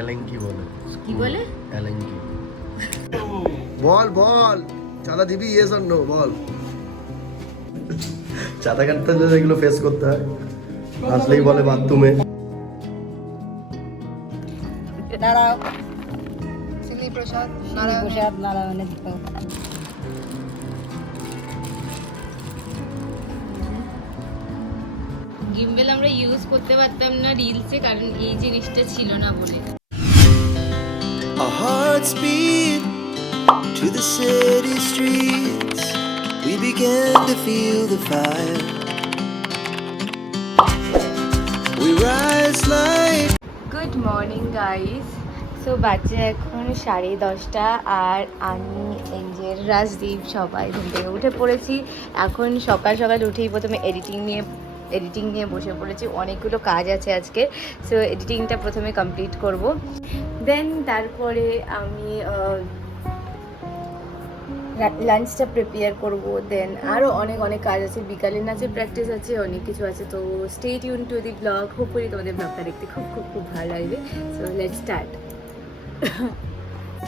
Allen key বলে। কি বলে? এলেঙ্কি। বল বল, চাঁদা দিবি? ইয়েস অর নো বল। চাঁদা কাটতে হলে এগুলো ফেস করতে হয়, আসলেই বলে বাথরুমে। নারায়ণ শিলি প্রসাদ নারায়ণের গিম্বেল আমরা ইউজ করতে পারতাম না রিলসে, কারণ এই জিনিসটা ছিল না বলে। Our hearts beat to the city streets. We began to feel the fire. We rise like good morning guys. So বাজে এখন 10:30 আর আমি, এঞ্জেল, রাজদীপ সবাই ঘুম থেকে উঠে পড়েছি। এখন সকাল সকাল উঠেই প্রথমে এডিটিং নিয়ে বসে পড়েছি। অনেকগুলো কাজ আছে আজকে, সো এডিটিংটা প্রথমে কমপ্লিট করব, দেন তারপরে আমি লাঞ্চটা প্রিপেয়ার করব, দেন আরও অনেক কাজ আছে। বিকালে নাচের প্র্যাকটিস আছে, অনেক কিছু আছে। তো stay tune to the blog. Hopefully তোমাদের ব্লগটা দেখতে খুব ভালো লাগবে। So let's start.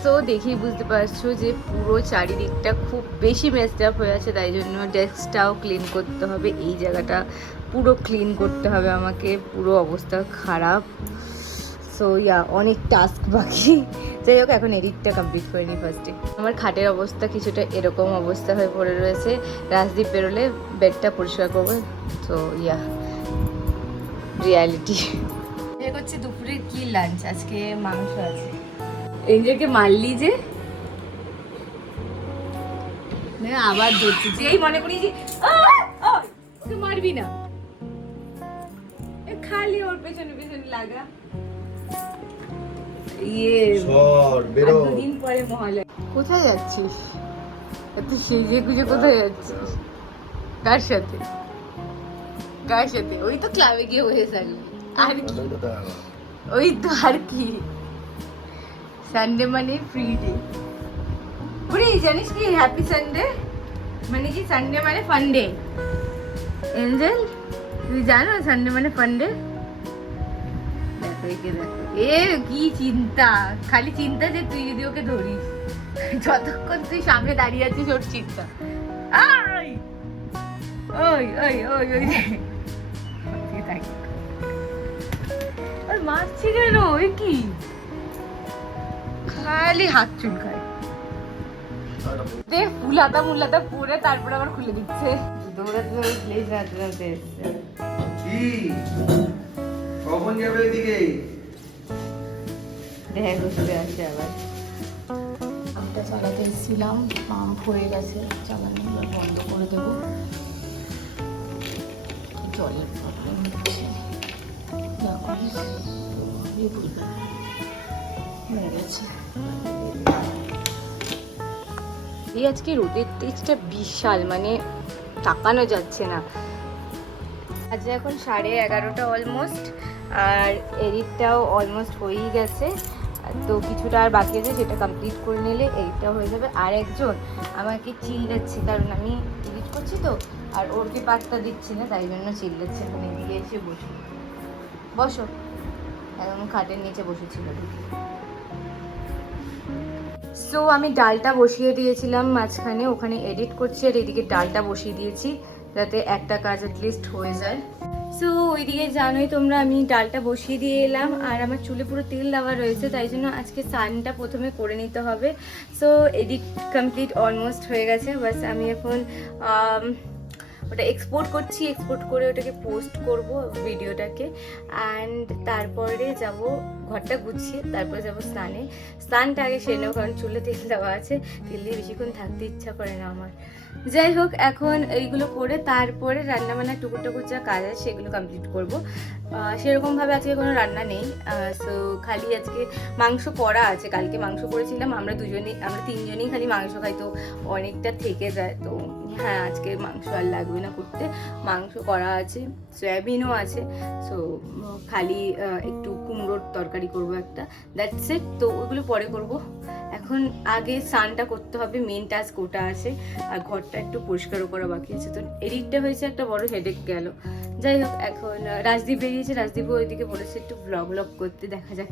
তো দেখেই বুঝতে পারছো যে পুরো চারিদিকটা খুব বেশি মেসড আপ হয়ে আছে, তাই জন্য ডেস্কটাও ক্লিন করতে হবে। এই জায়গাটা পুরো ক্লিন করতে হবে আমাকে, পুরো অবস্থা খারাপ। সো অনেক টাস্ক বাকি। যাই হোক, এখন এডিটটা কমপ্লিট করে নিই ফার্স্টে। আমার খাটের অবস্থা কিছুটা এরকম অবস্থা হয়ে পড়ে রয়েছে। রাজদীপ বেরোলে বেডটা পরিষ্কার করবো। তো রিয়ালিটি হচ্ছে দুপুরের কি লাঞ্চ। আজকে মাংস আছে। এঞ্জেলকে মারলি যে, আবার ধরছি, যেই মনে করি যে ওকে মারবি না, খালি ওর পেছনে লাগা। দুদিন পরে মহালয়া। কোথায় যাচ্ছিস? এত সেজে গুজে কোথায় যাচ্ছিস? কার সাথে? ওই তো ক্লাবে গিয়ে বসে থাকবি, আর কি? ওই তো, আর কি? সানডে মানে ফ্রি ডে। ওরে জানিস কি, হ্যাপি সানডে মানে কি? সানডে মানে ফান ডে। এঞ্জেল, তুই জানো সানডে মানে ফান ডে? দেখো এ কি চিন্তা, খালি চিন্তা যে তুই যদি ওকে ধরিস। যতক্ষণ তুই সামনে দাঁড়িয়ে আছিস ওর চিন্তা। ওই মারছি কেন? ওই কি খালি হাত চুলকায়। দেখ ফুলাতা পরে তারপর আবার খুলে দিচ্ছে। দৌড়াতে এসছে। কখন যাবে এদিকে? দেখ ঘুরে আসে আবার। পাম্পটা চালাতে এসেছিলাম, পাম্প হয়ে গেছে, চালানো বন্ধ করে দেবো। জলের প্রবলেম হচ্ছে, হয়ে গেছে। এই আজকে রোদের তেজটা বিশাল, মানে তাকানো যাচ্ছে না। আজ এখন 11:30 অলমোস্ট, আর এডিটটাও অলমোস্ট হয়েই গেছে। তো কিছুটা আর বাকি আছে, সেটা কমপ্লিট করে নিলে এডিটটা হয়ে যাবে। আর একজন আমাকে চিল্লাচ্ছে, কারণ আমি এডিট করছি তো, আর ওরকে পাত্তা দিচ্ছি না, তাই জন্য চিল্লাচ্ছে। মানে এদিকে এসে বসো। একদম খাটের নিচে বসেছিল। সো আমি ডালটা বসিয়ে দিয়েছিলাম মাঝখানে, ওখানে এডিট করছি, আর এদিকে ডালটা বসিয়ে দিয়েছি যাতে একটা কাজ অ্যাটলিস্ট হয়ে যায়। সো ওইদিকে জানোই তোমরা, আমি ডালটা বসিয়ে দিয়ে এলাম, আর আমার চুলে পুরো তেল দেওয়া রয়েছে, তাই জন্য আজকে স্নানটা প্রথমে করে নিতে হবে। সো এডিট কমপ্লিট অলমোস্ট হয়ে গেছে, বাস আমি এখন ওটা এক্সপোর্ট করছি। এক্সপোর্ট করে ওটাকে পোস্ট করব ভিডিওটাকে, অ্যান্ড তারপরে যাব ঘরটা গুছিয়ে, তারপরে যাব স্নানটা আগে সেরে নেবো, কারণ চুলে তেল দেওয়া আছে, তেল দিয়ে বেশিক্ষণ থাকতে ইচ্ছা করে না আমার। যাই হোক, এখন এইগুলো করে তারপরে রান্নাবান্না টুকুর যা কাজ আছে সেগুলো কমপ্লিট করবো। সেরকমভাবে আজকে কোনো রান্না নেই, সো খালি আজকে মাংস করা আছে। কালকে মাংস করেছিলাম, আমরা তিনজনেই খালি মাংস খাই, তো অনেকটা থেকে যায়। তো হ্যাঁ, আজকে মাংস আর লাগবে না করতে, মাংস করা আছে, সয়াবিনও আছে। সো খালি একটু কুমড়োর তরকারি করবো একটা, দ্যাটস ইট। তো ওগুলো পরে করব, এখন আগে স্নানটা করতে হবে, মেন টাস্ক ওটা আছে। আর ঘরটা একটু পরিষ্কারও করা বাকি আছে। তো এডিটটা হয়েছে, একটা বড় হেডেক গেল। যাই হোক, এখন রাজদীপ বেরিয়েছে, রাজদীপও ওইদিকে বলেছে একটু ব্লগ করতে, দেখা যাক।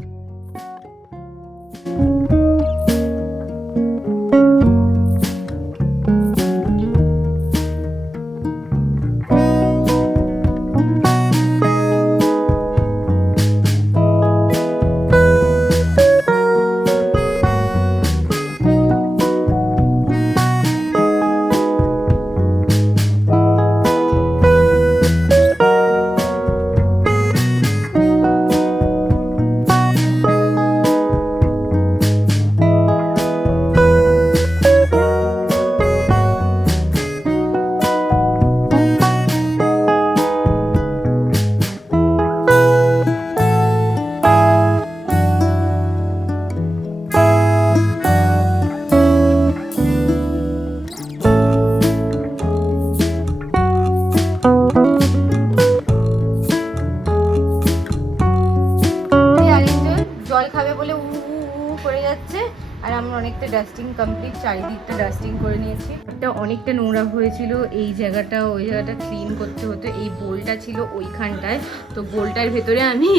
জল খাবে বলে উ উ উ করে যাচ্ছে। আর আমরা অনেকটা ডাস্টিং কমপ্লিট, চারিদিকটা ডাস্টিং করে নিয়েছি। একটা অনেকটা নোংরা হয়েছিল, এই জায়গাটা ওই জায়গাটা ক্লিন করতে হতো। এই বোলটা ছিল ওইখানটায়, তো বোলটার ভেতরে আমি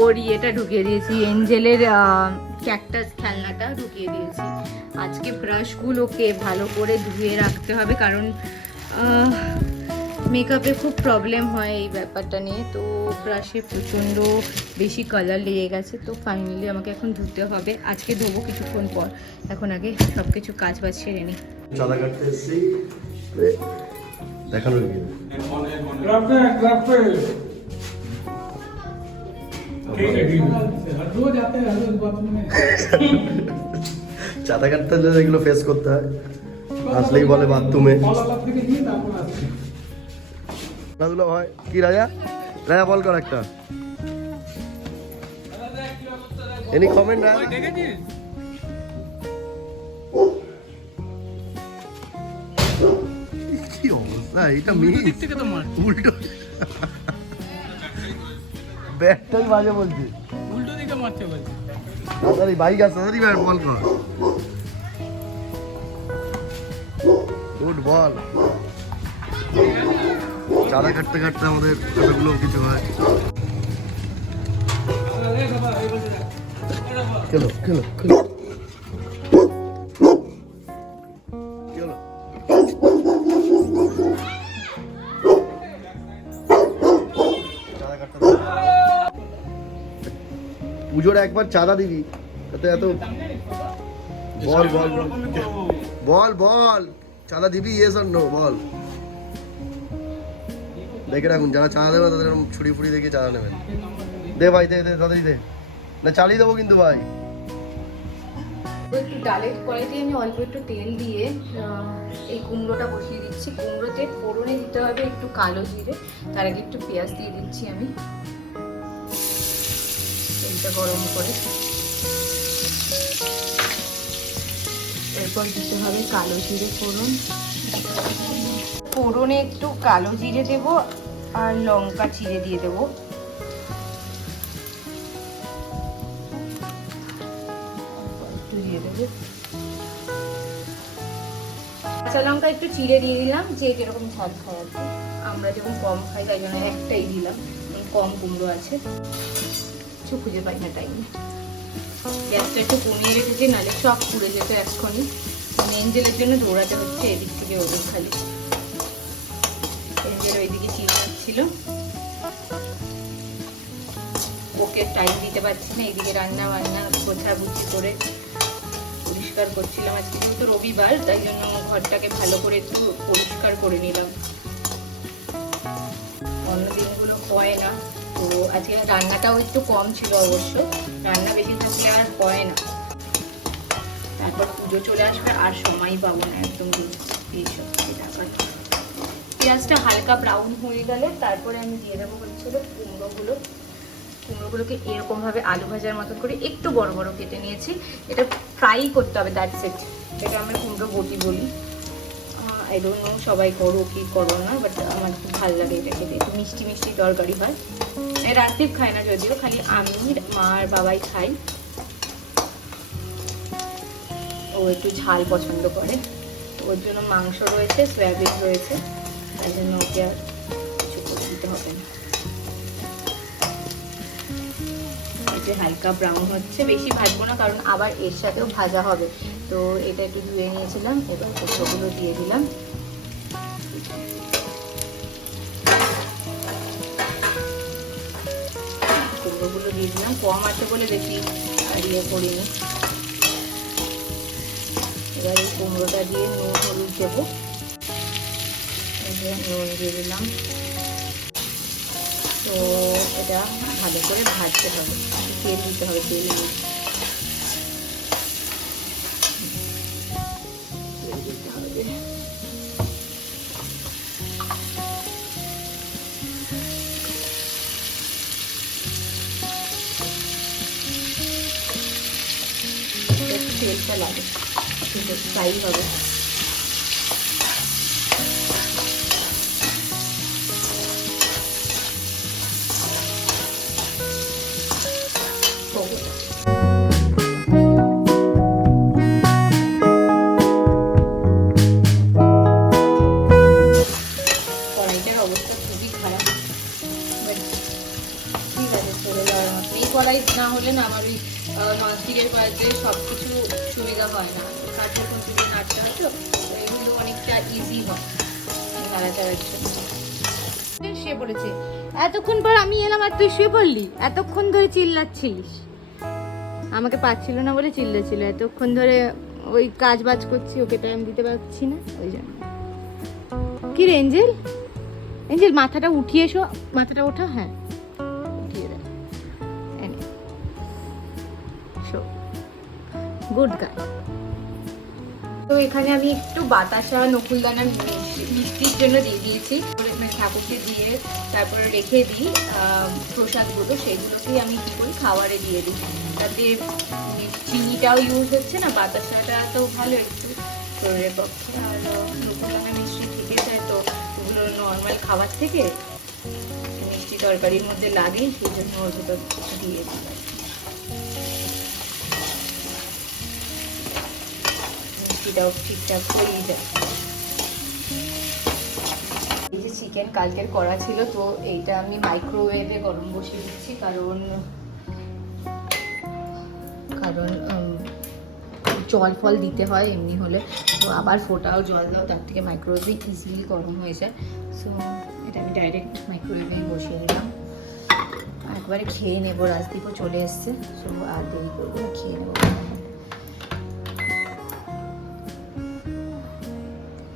ওর ইয়েটা ঢুকিয়ে দিয়েছি, এঞ্জেলের ক্যাকটাস খেলনাটা ঢুকিয়ে দিয়েছি। আজকে ব্রাশগুলোকে ভালো করে ধুয়ে রাখতে হবে, কারণ মেকআপে খুব প্রবলেম হয় এই ব্যাপারটা নিয়ে। তো ব্রাশে প্রচণ্ড বেশি কালার লেগে গেছে, তো ফাইনালি আমাকে এখন ধুতে হবে। আজকে ধোবো কিছুক্ষণ পর, এখন আগে সব কিছু কাজ বাজ সেরে নিই। চাঁদা কাটতে এসেছি, দেখানোর কি চাঁদা কাটতে হলে এগুলো ফেস করতে হয়, আসলেই বলে বাথরুমে খেলাধুলো হয়। কি রাজা, রাজা বল কর একটা, এনি কমেন্ট রাজা? কি অবস্থা, এটা উল্টো ব্যাটটাই বাজে বলছে, উল্টো দিকে মারছে বলছে। তাড়াতাড়ি বাইক আছে, তাড়াতাড়ি ব্যাট বল কর, গুড বল। চাঁদা কাটতে কাটতে আমাদের কতগুলো কিছু হয়। খেলো খেলো খেলো খেলো। পুজোর একবার চাঁদা দিবি, তাতে এত বল বল বল বল চাঁদা দিবি, ইয়েস আর নো বল। দেখে রাখুন, যারা চাঁদা নেবে তাদের ছুরি ফুড়ি দেখে চাঁদা নেবেন। দে ভাই, দে দে তাড়াতাড়ি দে, না চালিয়ে দেবো কিন্তু ভাই। একটু ডালের কড়াইতে আমি অল্প একটু তেল দিয়ে এই কুমড়োটা বসিয়ে দিচ্ছি। কুমড়োতে ফোড়নে দিতে হবে একটু কালো জিরে, তার আগে একটু পেঁয়াজ দিয়ে দিচ্ছি আমি। তেলটা গরম করে এরপর দিতে হবে কালো জিরে ফোড়ন। ফোড়নে একটু কালো জিরে দেবো আর লঙ্কা চিড়ে দিয়ে দেবো। কাঁচা লঙ্কা একটু চিড়ে দিয়ে দিলাম, যে যেরকম ঝাল খাই আর কি। আমরা যখন কম খাই তাই জন্য একটাই দিলাম, কম কুমড়ো আছে, কিছু খুঁজে পাই না টাইম। গ্যাসটা একটু কমিয়ে রেখেছি, নাহলে সব পুড়ে যেত এক্ষুনি। এঞ্জেলের জন্য দৌড়াতে হচ্ছে এদিক থেকে ওদিক, খালি এঞ্জেল ওইদিকে চিল্লাচ্ছিল, ওকে টাইম দিতে পারছি না। এইদিকে রান্না বান্না গোছাগুছি করে পরিষ্কার করছিলাম। আজকে যেহেতু রবিবার, তাই জন্য ঘরটাকে ভালো করে একটু পরিষ্কার করে নিলাম, অন্য দিনগুলো হয় না। তো আজকে রান্নাটাও একটু কম ছিল, অবশ্য রান্না বেশি থাকলে আর হয় না, তারপর পুজো চলে আসবে আর সময় পাবো না একদম এইসব টাকার। পেঁয়াজটা হালকা ব্রাউন হয়ে গেলে তারপরে আমি দিয়ে দেবো হচ্ছিল কুমড়োগুলোকে এরকমভাবে আলু ভাজার মতন করে একটু বড় বড় কেটে নিয়েছি। এটা ফ্রাই করতে হবে, দ্যাটস ইট। এটা আমরা কুমড়ো বটি বলি। আই ডোন্ট নো সবাই করো কি করো না, বাট আমার খুব ভালো লাগে এটা খেতে, একটু মিষ্টি মিষ্টি তরকারি হয়। রাজদীপ খায় না যদিও, খালি আমি, মা আর বাবাই খাই। ও একটু ঝাল পছন্দ করে, ওর জন্য মাংস রয়েছে, সয়াবিন রয়েছে, তাই জন্য ওকে আর কিছু করে দিতে হবে না। হালকা ব্রাউন হচ্ছে, বেশি ভাজবো না কারণ আবার এর সাথেও ভাজা হবে। তো এটা একটু ধুয়ে নিয়েছিলাম, এবার কুমড়োগুলো দিয়ে দিলাম। কুমড়োগুলো দিয়ে দিলাম, কম আছে বলে বেশি ইয়ে করিনি। এবার এই কুমড়োটা দিয়ে নুন হলুদ দেবো, নুন দিয়ে দিলাম। তো এটা ভালো করে ভাজতে হবে, তেল দিতে হবে, তেল দিতে হবে। তেলটা লাগে, ফ্রাই হবে। हो गया। কড়াই না হলে না আমার ওই ননস্টিকের কড়াইতে সব কিছু সুবিধা হয় না, কাঠের খুঁজে নাড়তে হয়, তো এগুলো অনেকটা ইজি হয় নাড়াচাড়ার জন্য। শুয়ে পড়েছে এতক্ষণ পর আমি এলাম আর তুই শুয়ে পড়লি, এতক্ষণ ধরে চিল্লাচ্ছিলিস, আমাকে পাচ্ছিল না বলে চিল্লাচ্ছিল, এতক্ষণ ধরে ওই কাজ বাজ করছি, ওকে টাইম দিতে পারছি না ওই জন্য। কি রে এঞ্জেল, এঞ্জেল মাথাটা উঠিয়ে এসো, মাথাটা ওঠা, হ্যাঁ উঠিয়ে দেয়, গুড গাই। তো এখানে আমি একটু বাতাসা নকুলদানা মিষ্টির জন্য দিয়ে দিয়েছি, ঠাকুরকে দিয়ে তারপরে রেখে দিই প্রসাদগুলো, সেইগুলোকেই আমি কী করি খাবারে দিয়ে দিই, তাতে চিনিটাও ইউজ হচ্ছে না, বাতাসাটা তো ভালো একটু শরীরের পক্ষে, আর নকুলদানা মিষ্টি থেকে যায়, তো ওগুলো নর্মাল খাবার থেকে মিষ্টি তরকারির মধ্যে লাগে, সেই জন্য ওর ভেতর দিয়ে দিই। মিষ্টিটাও ঠিকঠাক হয়েই যায়। এই যে চিকেন কালকের করা ছিল, তো এইটা আমি মাইক্রোওয়েভে গরম বসিয়ে দিচ্ছি, কারণ জল ফল দিতে হয় এমনি হলে, তো আবার ফোটাও জল দাও, তার থেকে মাইক্রোওয়েভে ইজিলি গরম হয়ে যায়। সো এটা আমি ডাইরেক্ট মাইক্রোওয়েভেই বসিয়ে দিলাম, একবারে খেয়ে নেবো, রাজদীপও চলে এসছে, সো আর দেরি করবো না, খেয়ে নেবো।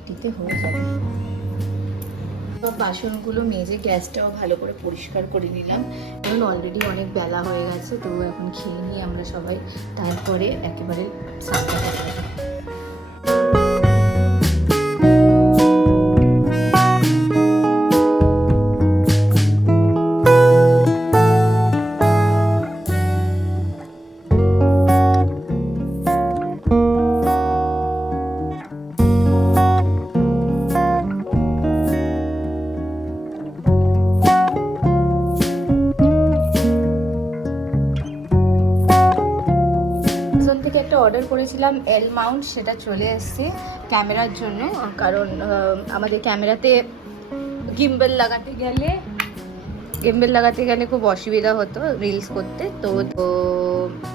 দিতে হয়ে যাবে। বাসনগুলো মেজে গ্যাসটাও ভালো করে পরিষ্কার করে নিলাম, কারণ অলরেডি অনেক বেলা হয়ে গেছে, তো এখন খেয়ে নিই আমরা সবাই, তারপরে একেবারে সাতটা করতে হবে। অর্ডার করেছিলাম এল মাউন্ট, সেটা চলে এসেছে ক্যামেরার জন্য, কারণ আমাদের ক্যামেরাতে গিম্বেল লাগাতে গেলে খুব অসুবিধা হতো রিলস করতে, তো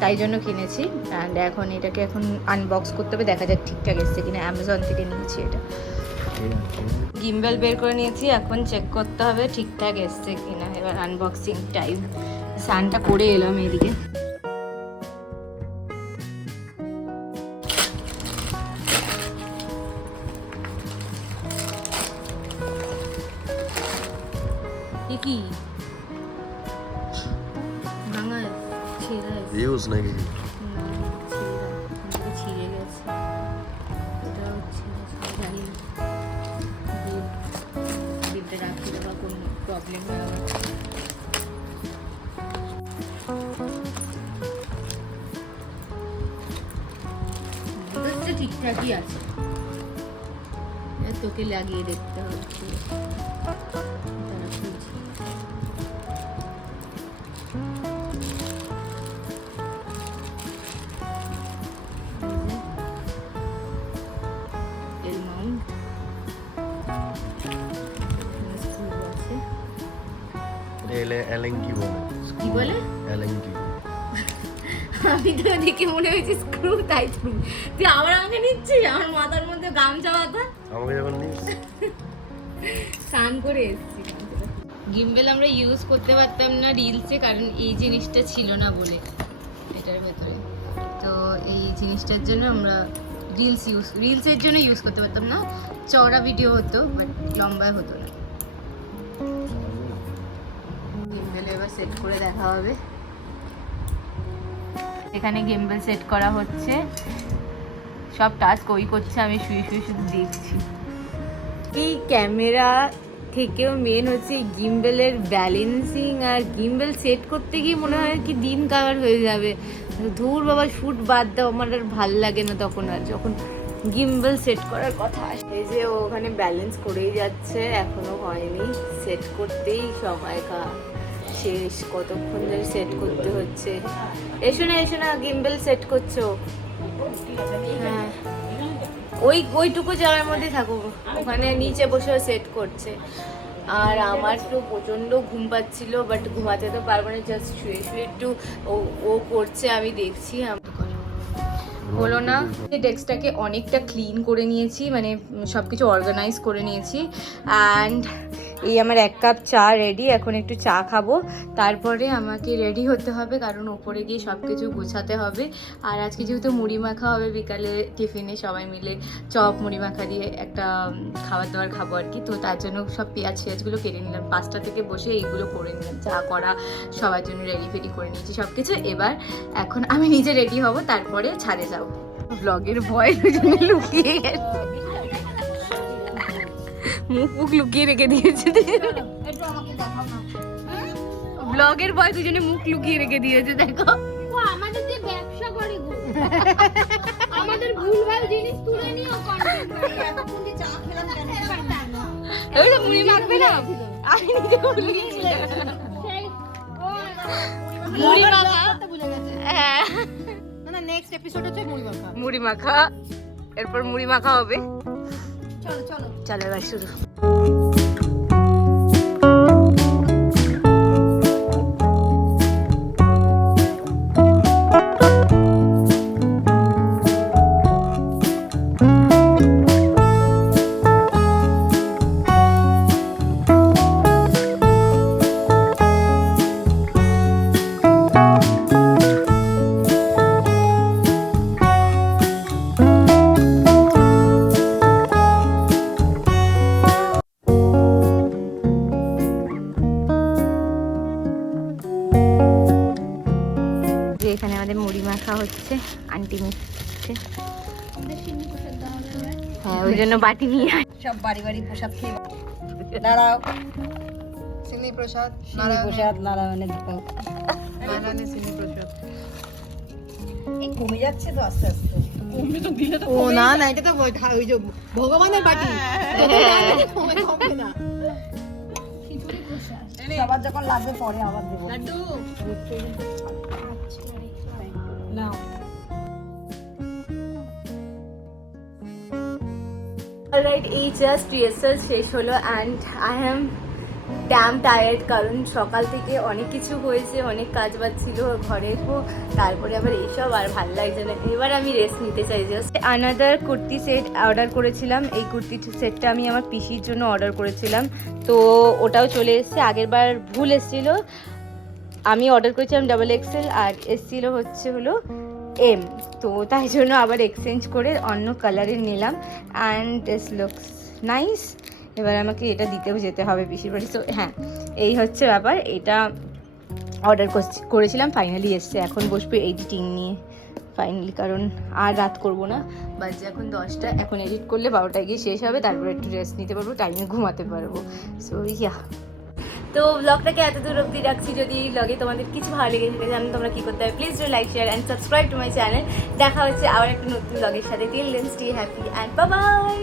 তাই জন্য কিনেছি। অ্যান্ড এখন এটাকে এখন আনবক্স করতে হবে, দেখা যাক ঠিকঠাক এসছে কিনা, অ্যামাজন থেকে নিয়েছি এটা, গিম্বেল বের করে নিয়েছি, এখন চেক করতে হবে ঠিকঠাক এসছে কিনা, এবার আনবক্সিং টাইম। স্নানটা করে এলাম এদিকে, কি ভাঙা ছিঁড়া ইউজ নাকি ছিঁড়ে গেছে, এটা হচ্ছে জানি ডিপটা রাখতে দেওয়া কোনো প্রবলেম হয়ে গেছে। ঠিকঠাকই আছে, তোকে লাগিয়ে দেখতে হচ্ছে। কি বলে আমি তো দেখে মনে হয়েছে স্ক্রু, তাই তুই আবার আমাকে নিচ্ছিস, আমার মাথার মধ্যে গামছা বাঁধা, আমাকে যখন নিস স্নান করে এসেছি। গিম্বেল আমরা ইউজ করতে পারতাম না রিলসে, কারণ এই জিনিসটা ছিল না বলে এটার ভেতরে, তো এই জিনিসটার জন্য আমরা রিলসের জন্য ইউজ করতে পারতাম না, চওড়া ভিডিও হতো বাট লম্বায় হতো না। গিম্বেল এবার সেট করে দেখা হবে, এখানে গিম্বেল সেট করা হচ্ছে, সব টাস্ক ওই করছে, আমি শুয়ে শুয়ে শুধু দেখছি। এই ক্যামেরা থেকেও মেন হচ্ছে গিম্বেলের ব্যালেন্সিং, আর গিম্বেল সেট করতে গিয়ে মনে হয় কি দিন কাভার হয়ে যাবে, ধুর বাবা শুট বাদ দাও, আমার আর ভাল লাগে না তখন, আর যখন গিম্বেল সেট করার কথা আসে। এই যে ওখানে ব্যালেন্স করেই যাচ্ছে, এখনো হয়নি, সেট করতেই সময় শেষ, কতক্ষণ ধরে সেট করতে হচ্ছে। এসো না গিম্বেল সেট করছো, হ্যাঁ ওইটুকু জায়গার মধ্যে থাকো, ওখানে নিচে বসে সেট করছে। আর আমার তো প্রচণ্ড ঘুম পাচ্ছিল, বাট ঘুমাতে তো পারবো না, জাস্ট শুয়ে শুয়ে একটু ও করছে, আমি দেখছি। হলো না, ডেস্কটাকে অনেকটা ক্লিন করে নিয়েছি, মানে সব কিছু অর্গানাইজ করে নিয়েছি। অ্যান্ড এই আমার 1 কাপ চা রেডি, এখন একটু চা খাবো, তারপরে আমাকে রেডি হতে হবে, কারণ ওপরে গিয়ে সব কিছু গোছাতে হবে। আর আজকে যেহেতু মুড়ি মাখা হবে বিকালে টিফিনে, সবাই মিলে চপ মুড়ি মাখা দিয়ে একটা খাবার দাবার খাবো আর কি। তো তার জন্য সব পেঁয়াজগুলো কেটে নিলাম, 5টা থেকে বসে এইগুলো করে নিলাম, চা করা সবার জন্য রেডি ফেডি করে নিয়েছি সব কিছু। এবার এখন আমি নিজে রেডি হব, তারপরে ছাদে যাবো। ব্লগের ভয় দুজনে লুকিয়ে গেছে, মুখ লুকিয়ে রেখে দিয়েছে, ব্লগের ভয় দুজনে মুখ লুকিয়ে রেখে দিয়েছে। দেখো আমাদের যে ব্যবসা করে গো, আমাদের ভুলভাল জিনিস তুলে নিও কন্টেন্ট করে। এতক্ষণ যে চা খেলাম কেন ওই তো মুড়ি মাখবে না, আমি নিজে ভুলে গেছি সেই ও মুড়ি মাখা। ভুলে গেছে। হ্যাঁ, না নেক্সট এপিসোড হচ্ছে মুড়ি মাখা। মুড়ি মাখা, এরপর মুড়ি মাখা হবে। চলো চলো চলো এবার শুরু। যে এখানে আমাদের মুড়ি মাখা হচ্ছে, আন্টি মিশছে। হ্যাঁ, ওই জন্য বাটি নিয়ে সব বাড়ি বাড়ি প্রসাদ খেয়ে দাঁড়াও। সিন্নি প্রসাদ, সিন্নি প্রসাদ নারায়ণের দাও, নারায়ণের সিন্নি প্রসাদ। এই কমে যাচ্ছে তো আস্তে আস্তে। কমে তো দিলে তো ও না না, এটা তো ওই যে ভগবানের বাটি, কমবে না। সবার যখন লাগবে পরে আবার দেবো। লাড্ডু নাও। অলরাইট, এই জাস্ট রিহার্সাল শেষ হলো and I am damn tired, কারণ সকাল থেকে অনেক কিছু হয়েছে, অনেক কাজ বাজ ছিল ঘরের, তারপরে আবার এইসব আর ভালো লাগছে না। এবার আমি রেস্ট নিতে চাই। Just another kurti set order করেছিলাম, এই কুর্তি সেটটা আমি আমার পিসির জন্য অর্ডার করেছিলাম, তো ওটাও চলে এসছে। আগের বার ভুল এসেছিলো, আমি অর্ডার করেছিলাম XXL আর এসেছিলো হলো M, তো তাই জন্য আবার এক্সচেঞ্জ করে অন্য কালারের নিলাম অ্যান্ড দিস লুকস নাইস। এবার আমাকে এটা দিতেও যেতে হবে পিসির বাড়ি। সো হ্যাঁ, এই হচ্ছে ব্যাপার। এটা অর্ডার করেছিলাম, ফাইনালি এসছে। এখন বসবে এডিটিং নিয়ে ফাইনালি, কারণ আর রাত করব না। বাজে এখন 10টা, এখন এডিট করলে 12টায় গিয়ে শেষ হবে, তারপরে একটু রেস্ট নিতে পারবো, টাইমে ঘুমাতে পারবো। সো ইয়া, তো ব্লগটাকে এত দূর অব্দি রাখছি। যদি ব্লগে তোমাদের কিছু ভালো লেগে থাকে, জানো তোমরা কী করতে হবে, please do like, share and subscribe to my channel. দেখা হচ্ছে আবার একটা নতুন ব্লগের সাথে। Till then stay happy and bye by.